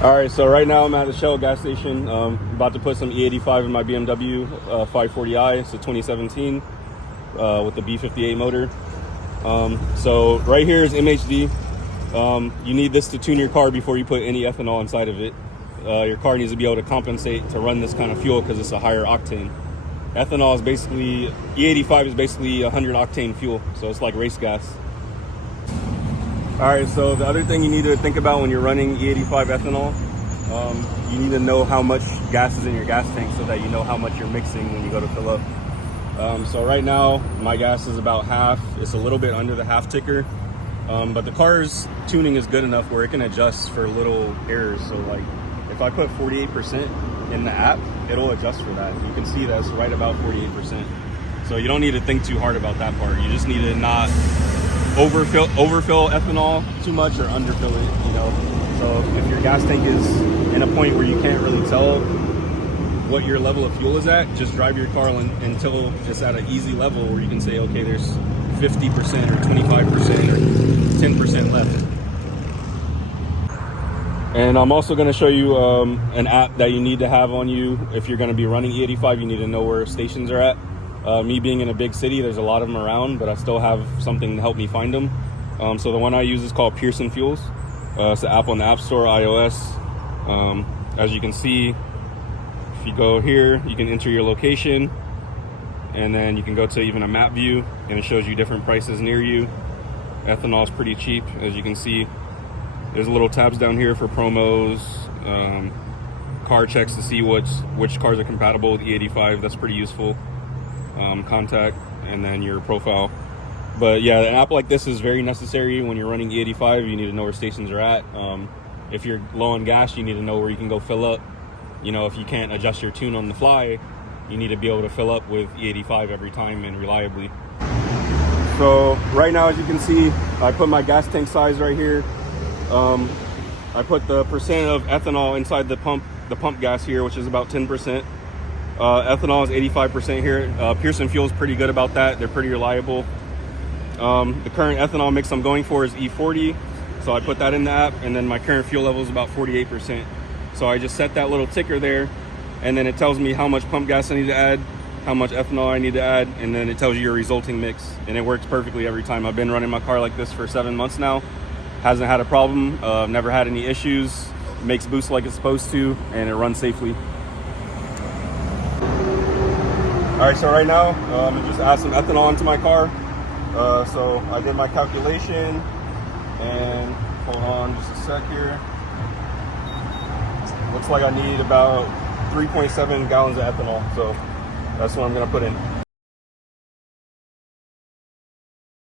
All right, so right now I'm at a Shell gas station. About to put some E85 in my BMW 540i. It's a 2017 with the B58 motor. So right here is MHD. You need this to tune your car before you put any ethanol inside of it. Your car needs to be able to compensate to run this kind of fuel because it's a higher octane. Ethanol is basically, E85 is basically 100 octane fuel, so it's like race gas. All right, so the other thing you need to think about when you're running E85 ethanol, you need to know how much gas is in your gas tank so that you know how much you're mixing when you go to fill up. So right now, my gas is about half. It's a little bit under the half ticker, but the car's tuning is good enough where it can adjust for little errors. So like, if I put 48% in the app, it'll adjust for that. You can see that's right about 48%. So you don't need to think too hard about that part. You just need to not overfill ethanol too much or underfill it, you know. So if your gas tank is in a point where you can't really tell what your level of fuel is at, just drive your car until it's at an easy level where you can say, okay, there's 50% or 25% or 10% left. And I'm also going to show you an app that you need to have on you. If you're going to be running E85, you need to know where stations are at. Me being in a big city, there's a lot of them around, but I still have something to help me find them. So the one I use is called Pearson Fuels. It's an app on the App Store, iOS. As you can see, if you go here, you can enter your location, and then you can go to even a map view, and it shows you different prices near you. Ethanol is pretty cheap, as you can see. There's little tabs down here for promos, car checks to see which cars are compatible with E85. That's pretty useful. Contact, and then your profile. But yeah, an app like this is very necessary when you're running E85. You need to know where stations are at. If you're low on gas, you need to know where you can go fill up. You know, if you can't adjust your tune on the fly, you need to be able to fill up with E85 every time and reliably. So right now, as you can see, I put my gas tank size right here. I put the percent of ethanol inside the pump gas here, which is about 10%. Ethanol is 85% here. Pearson Fuel is pretty good about that. They're pretty reliable. The current ethanol mix I'm going for is E40. So I put that in the app, and then my current fuel level is about 48%. So I just set that little ticker there, and then it tells me how much pump gas I need to add, how much ethanol I need to add, and then it tells you your resulting mix. And it works perfectly every time. I've been running my car like this for 7 months now. Hasn't had a problem, never had any issues. Makes boost like it's supposed to, and it runs safely. All right, so right now, I just add some ethanol into my car. So I did my calculation, and hold on just a sec here. Looks like I need about 3.7 gallons of ethanol, so that's what I'm gonna put in.